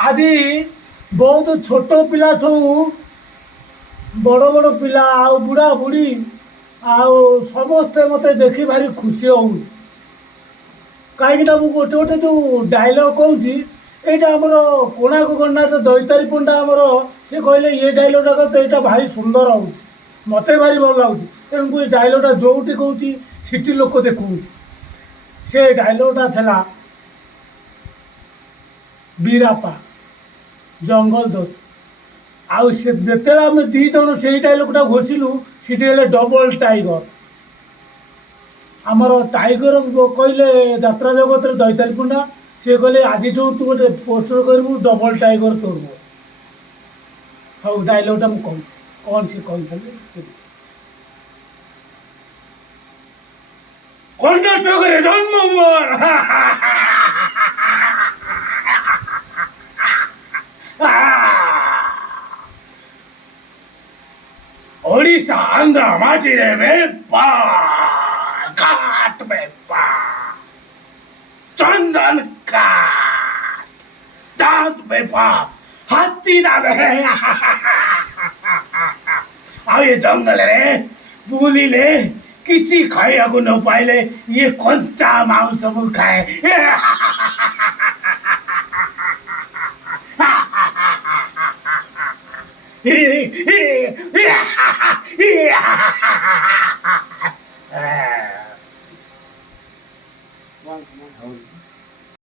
ଆଜି ବହୁତ ଛୋଟ ପିଲାଠୁ ବଡ଼ ବଡ଼ ପିଲା ଆଉ ବୁଢ଼ା ବୁଢ଼ୀ ଆଉ ସମସ୍ତେ ମୋତେ ଦେଖି ଭାରି ଖୁସି ହଉଛି। କାହିଁକିନା ମୁଁ ଗୋଟେ ଗୋଟେ ଯେଉଁ ଡାଇଲଗ୍ କହୁଛି ଏଇଟା ଆମର କୋଣାର୍କ ଗଣ୍ଡାର ଦୈତାରୀ ପଣ୍ଡା ଆମର ସେ କହିଲେ ଇଏ ଡାଇଲଗ୍ଟା କଥା ଏଇଟା ଭାରି ସୁନ୍ଦର ହେଉଛି, ମୋତେ ଭାରି ଭଲ ଲାଗୁଛି। ତେଣୁ ଏ ଡାଇଲଗ୍ଟା ଯେଉଁଠି କହୁଛି ସେଠି ଲୋକ ଦେଖୁଛି। ସେ ଡାଇଲଗ୍ଟା ଥିଲା ବୀରାପା ଜଙ୍ଗଲ ଦୋଷ। ଆଉ ସେ ଯେତେବେଳେ ଆମେ ଦୁଇ ଜଣ ସେଇ ଡାଇଲଗ୍ଟା ଘୋଷିଲୁ ସେଠି ହେଲେ ଡବଲ ଟାଇଗର। ଆମର ଟାଇଗର କହିଲେ ଯାତ୍ରା ଜଗତରେ ଦୈତାରୀ ପଣ୍ଡା, ସିଏ କହିଲେ ଆଜିଠୁ ତୁ ଗୋଟେ ପୋଷ୍ଟର କରିବୁ ଡବଲ ଟାଇଗର ତୋର। ହଉ ଡାଇଲଗ୍ଟା ମୁଁ କହୁଛି କ'ଣ ସିଏ କହିଥିଲେ। କର୍ଣ୍ଣାଟକରେ ଜନ୍ମ ମୋର ଓଡ଼ିଶା ଆନ୍ଧ୍ର ମାଟିରେ ବେପାର କାଠ ବେପାର, ଚନ୍ଦନ କାଠ, ଦାନ୍ତ ବେପାର, ହାତୀ ଦାନ୍ତ। ଆଉ ଏ ଜଙ୍ଗଲରେ ବୁଲିଲେ କିଛି ଖାଇବାକୁ ନ ପାଇଲେ ଇଏ କଞ୍ଚା ମାଉଁସ ମୁଁ ଖାଏ।